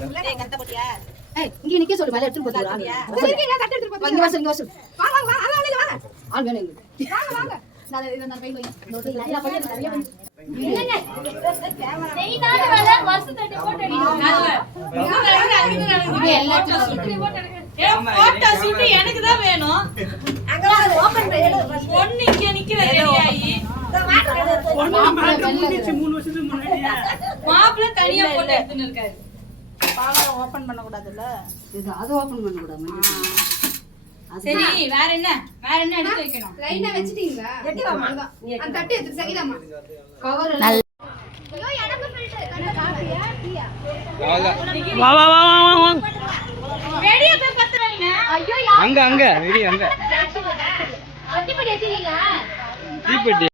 இங்க நிக்க சொல்லு மேல எடுத்து போடுறா இருக்கீங்க கட்ட எடுத்து போடுங்க இங்க வாங்க வாங்க வாங்க வாங்க ஆள் வேணும் வாங்க வாங்க நான் பை போய் நல்லா பண்ணி நிறைய பண்ணி இல்லங்க செய்தான வேலை வருஷம் தட்டி போட்டு அடிங்க எல்லாத்தையும் சுத்தி போட்டு எடுங்க போட்டோ ஷூட் எனக்கு தான் வேணும் அங்க ஓபன் பண்ணி பொண்ணு இங்க நிக்கிற ரெடியாயி மாப்பிள்ளை தனியா போட்டு எடுத்துன்னு இருக்காரு பாவம் ஓபன் பண்ண கூடாதுல்ல இது அது ஓபன் பண்ண கூடாது சரி வேற என்ன எடுத்து வைக்கணும் லைனா வெச்சிட்டீங்களா எட்டி வாமா அந்த தட்டி எடுத்து சரிதாமா கவர் ஐயோ எனக்கு ஃபில்டர் கண்ண காப்பியா டீயா வா வா வா வா ரெடியா போய் பத்துறீங்க ஐயோ அங்க ரெடி அங்க அட்டிப்படி ஏத்திட்டீங்க தீப்பெட்டி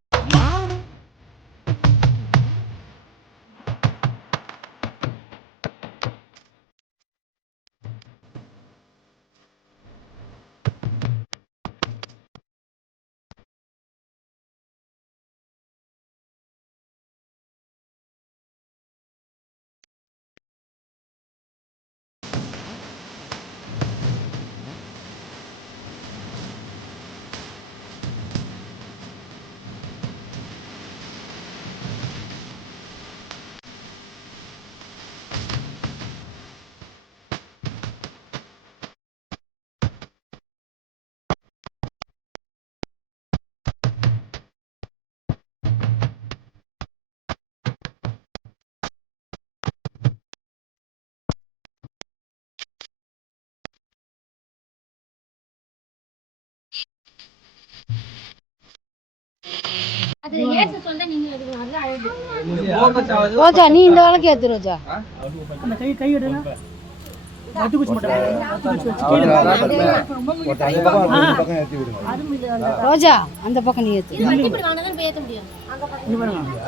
அது ஏச சொல்ல நீங்க அது நல்லா அழகு ரோஜா நீ இந்த வழக்கு ஏத்து ரோஜா அந்த கை எடுங்க மட்டு குச்சி மட்டும் ரோஜா அந்த பக்கம் நீ ஏத்து இப்படி வாங்க தான் ஏத்த முடியும் அங்க பாருங்க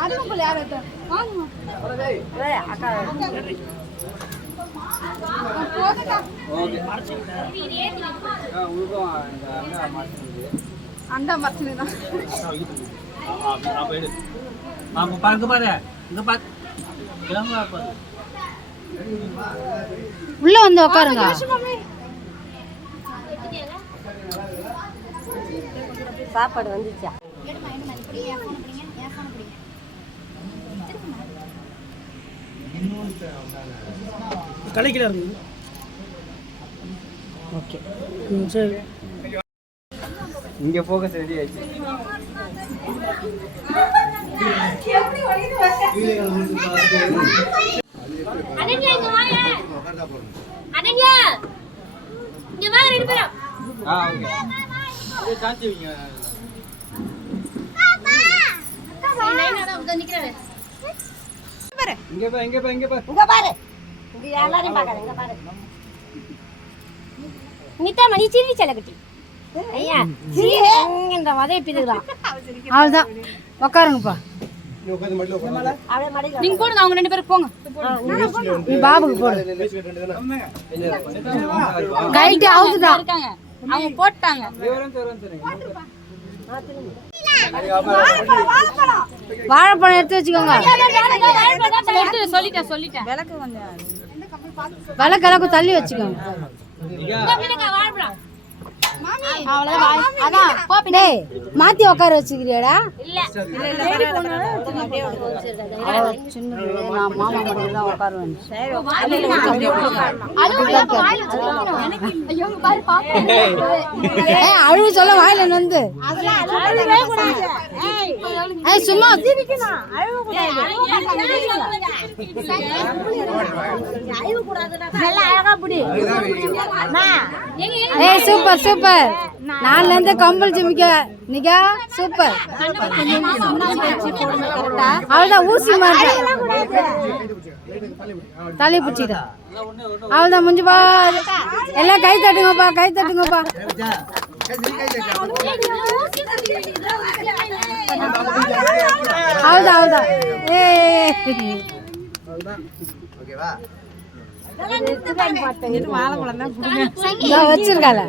அதுக்குள்ள யார் ஏத்த வாங்க ஏய் அக்கா போகடா ஓகே இது ஏத்தி உங்க அண்டா மறந்துனா அப்ப எடு பாருங்க பாரு இங்க பாரு கிளம்பா பாரு உள்ள வந்து உட்காருங்க சாப்பாடு வந்துச்சா எடுமா இப்படி ஏன் ஃபோன் பிடிங்க ஏன் ஃபோன் பிடிங்க கலைக்கில இருக்கு ஓகே சரி இங்க ஃபோக்கஸ் ரெடி ஆயிடுச்சு அனன்யா இங்க வாங்க அனன்யா இங்க வாங்க ரெண்டு பேரும் ஓகே இது காஞ்சிவீங்க பாப்பா நான் உங்க நிக்கறேன் பாரு இங்க பாரு இங்க பாரு இங்க பாரு இங்க எல்லாரையும் பாக்கறேன் இங்க பாரு நிதா மணி சிரி செலகட்டி ஐயா இந்த வதை பிதுறான் அவ்வளவுதான் உட்காருங்கப்பா நீங்க போடுங்க அவங்க ரெண்டு பேரும் போங்க நீ பாபுக்கு போடு கைட்டு அவுதுதான் இருக்காங்க அவங்க போட்டாங்க வாழைப்பழம் எடுத்து வச்சுக்கோங்க சொல்லிட்டேன் விளக்கு தள்ளி வச்சுக்கோங்க மாத்தி உட்கார வச்சுக்கிறியாடா நான் மாமா மட்டும் தான் உட்காருவேன் அழுவு சொல்ல வாயில வந்து சும்மா சூப்பர் சூப்பர் நாலுல இருந்து கம்பல் ஜிமிக்க நிகா சூப்பர் அவள்தான் ஊசி மாதிரி தலை பிடிச்சிட்டா அவள்தான் முடிஞ்சு பா எல்லாம் கை தட்டுங்கப்பா கை தட்டுங்கப்பா அவள்தான் அவள்தான் வச்சிருக்கால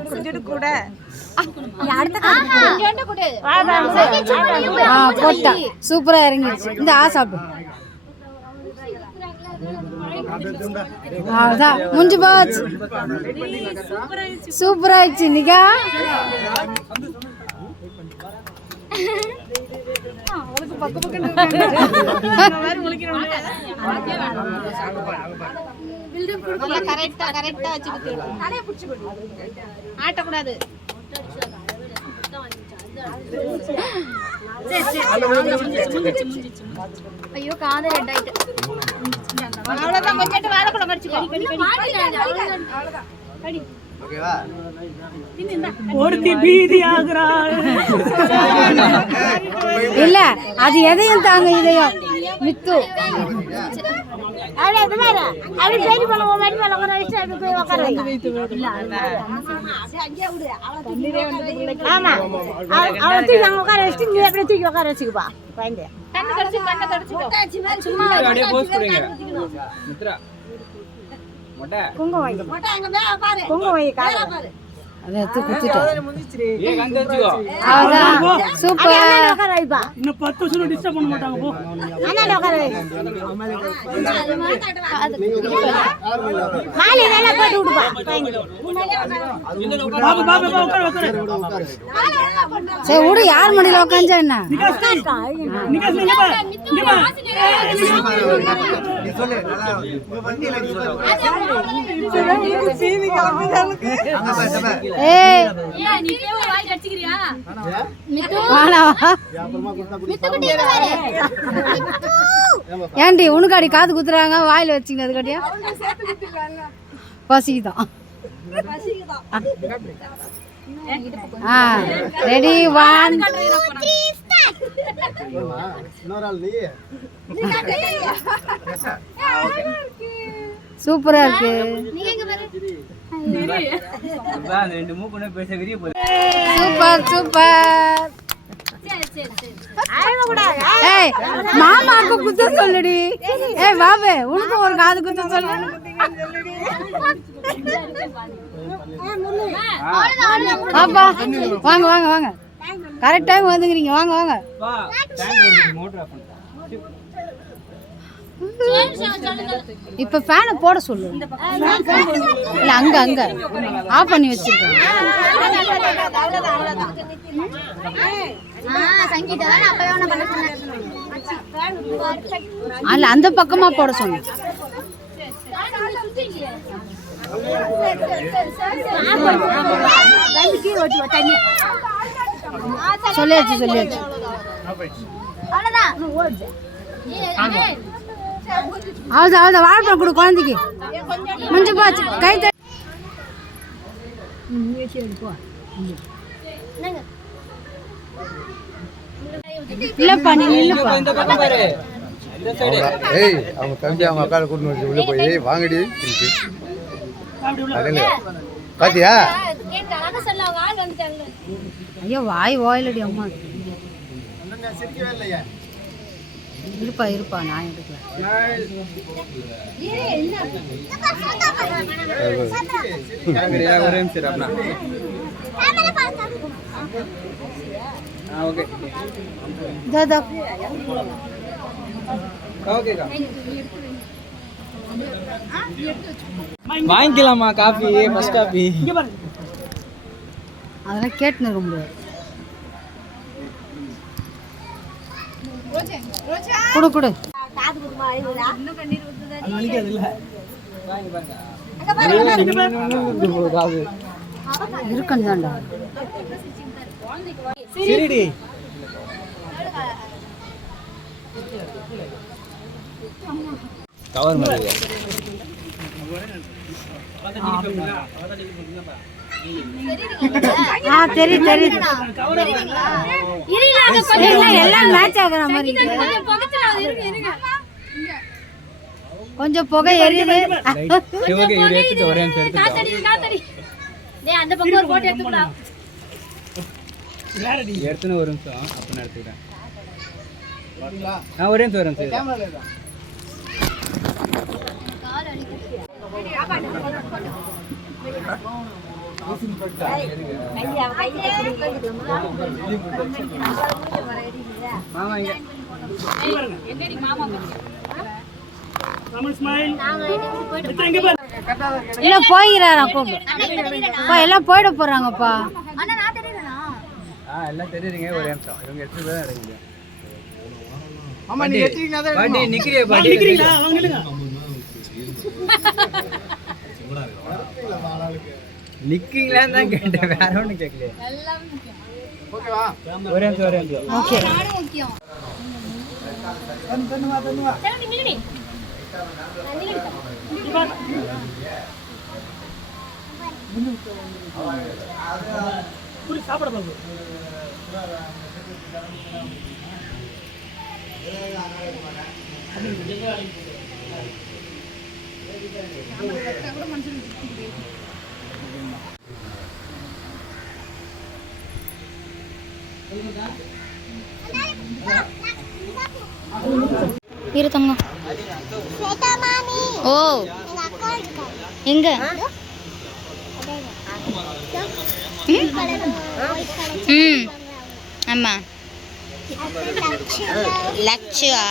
போட்டா சூப்பரா இறங்கிடுச்சு இந்த சாப்பிடு அதான் முடிஞ்சு போச்சு. சூப்பரா ஆயிடுச்சு நிகா. ஆட்டக்கூடாது. ஐயோ காது ரெட் ஆயிட்டு. அவ்வளவுதான். கொஞ்சம் வாழைப்பழம் கடிச்சுக்கோ. இல்ல அது எதையும் தாங்க இதையும் மித்து. ஆமா அவன் தூக்கி அங்க உட்கார வச்சுட்டு நீ எப்படி தூக்கி உட்கார வச்சுக்குப்பா. அதை எடுத்து குத்திட்டேன். சூப்பர். இன்னும் 10 வருஷம் டிஸ்டர்ப் பண்ண மாட்டாங்க போ. சரி விடு, யார் மடியில உட்காந்தா என்ன? ஏண்டி உனக்காடி காது குத்துறாங்க வாயில வச்சுக்கினது கட்டியா? பசிக்குதான். ரெடி 1 2 சூப்பரா இருக்கு. Super super. ஏய் மாமாக்கு குத்த சொல்லுடி. ஏய் பாபு உனக்கு ஒரு காது குத்த சொல்லு. பாப்பா வாங்க வாங்க வாங்க. கரெக்ட் டைம் வந்துக்கிறீங்க. வாங்க வாங்க. இப்ப ஃபேனை போட சொல்லு. இல்ல அங்க அங்க ஆஃப் பண்ணி வச்சிருக்கேன். அல்ல அந்த பக்கமா போட சொன்னேன். சொல்லியாச்சு சொல்லியாச்சு. அவ்வளோதான் அவ்வளோதான். வாழைப்பழம் கொடு குழந்தைக்கு. முடிஞ்சு போச்சு. கை தட்டி இல்லப்பா நீ நில்லுப்பா. ஏய் அவங்க தம்பி அவங்க அக்கால கூட்டிட்டு வந்து உள்ள போய் வாங்கடி பாத்தியா? ஐயோ வாய் வாயிலடி அம்மா. இருப்பா இருப்பா நான் எடுக்கிறேன். வாங்கிக்கலாமா காபி? ஃபர்ஸ்ட் காபி அதெல்லாம் கேட்டுன்னு இருக்க முடியாது. குடு குடு. இருக்கண்டாண்டா சரிடி. கவர் மாதிரி தெரியும் தெரியும். எல்லாம் மேட்ச் ஆகுற மாதிரி கொஞ்சம் புகை எரியுது. எடுத்துன்னு ஒரு நிமிஷம் அப்ப எடுத்துக்கிறேன். ஒரே நிமிஷம் மாமா அமன் ஸ்மைல். இங்க பாரு. இல்ல போயிறாராம் கூப்பிடு. எல்லாம் போயிட போறாங்கப்பா. எல்லாம் தெரியுதுங்க. ஒரு நிமிஷம் இவங்க 8 பேர் தான் எடுங்க. ஆமா நீ எத்தினா தான் பாட்டி நிக்கிறியே பாட்டி. நிக்கிறீங்களா? அவங்க நில்லுங்க. நிக்கீங்களான்னு தான் கேட்டேன். வேற ஒண்ணும் கேட்கல. ஓகேவா? ஒரு நிமிஷம். ஓகே. பண்ணுவா. புரி சாப்பிட போகுது. இரு தங்கம். ஓ எங்க? ம் ஆமா. லட்சுவா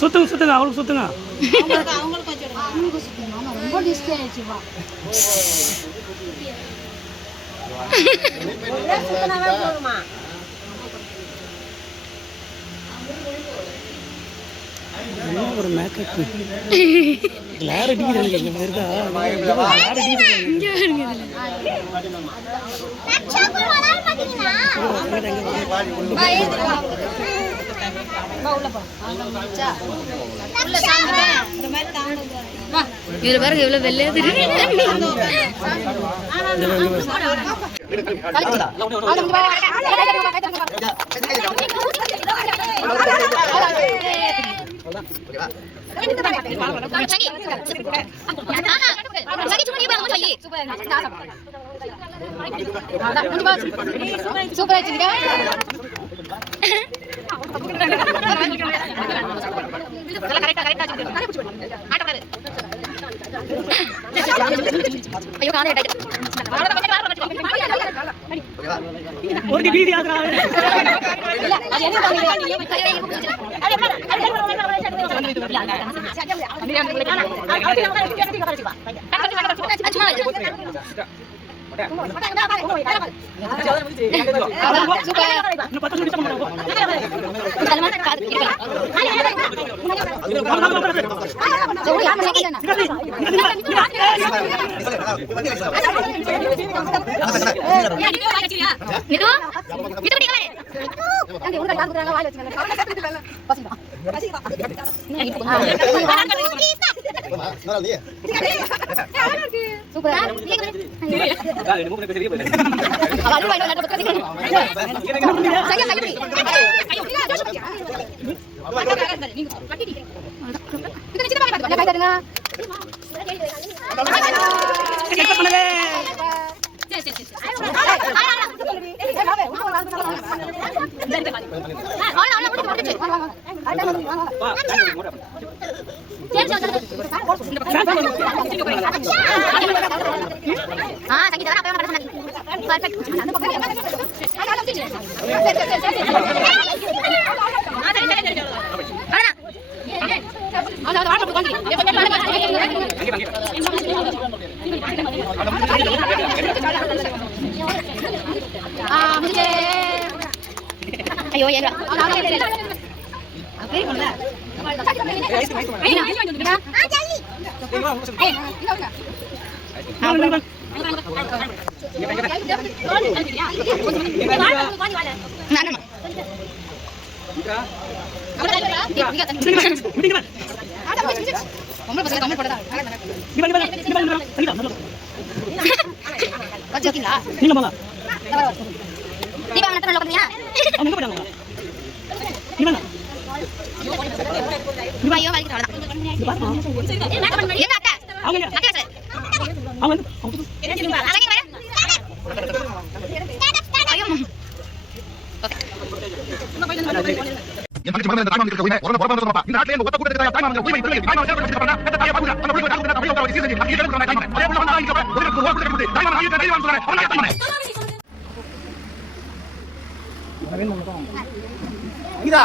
சுத்துங்க சுத்துங்க அவங்களுக்கு சுத்துங்க. ரொம்ப டிஸ்ட் ஆயிடுச்சுப்பா. ஒரு மேக்கப் கிளாரிட்டி இங்க இருக்கா? இங்க வருங்க. இதுல பாருங்க இவ்வளவு வெள்ளையா தெரியுது. ஒரு வீடியோ ஆகுறா. ஐயோ ஏங்க இதா